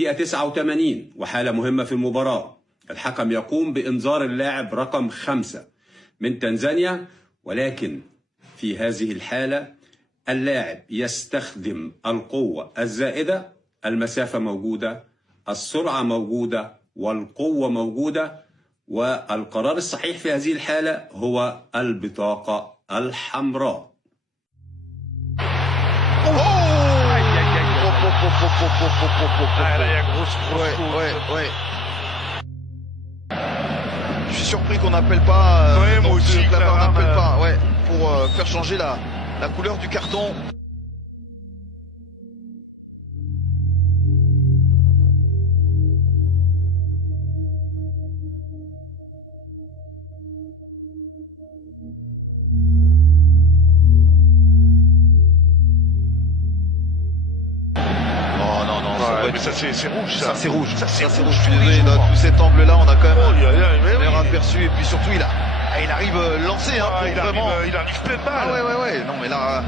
الدقيقة 89 وحالة مهمة في المباراة. الحكم يقوم بإنذار اللاعب رقم 5 من تنزانيا، ولكن في هذه الحالة اللاعب يستخدم القوة الزائدة. المسافة موجودة، السرعة موجودة، والقوة موجودة، والقرار الصحيح في هذه الحالة هو البطاقة الحمراء. Je suis surpris qu'on n'appelle pas, n'appelle pas, pour faire changer la couleur du carton. Mais ça c'est rouge, ça. Ça c'est rouge. Ça c'est rouge. Je suis désolé, dans tout cet angle-là, on a quand même un aperçu, et puis surtout il arrive lancé, hein, il arrive plein de balles. Ouais. Non mais là.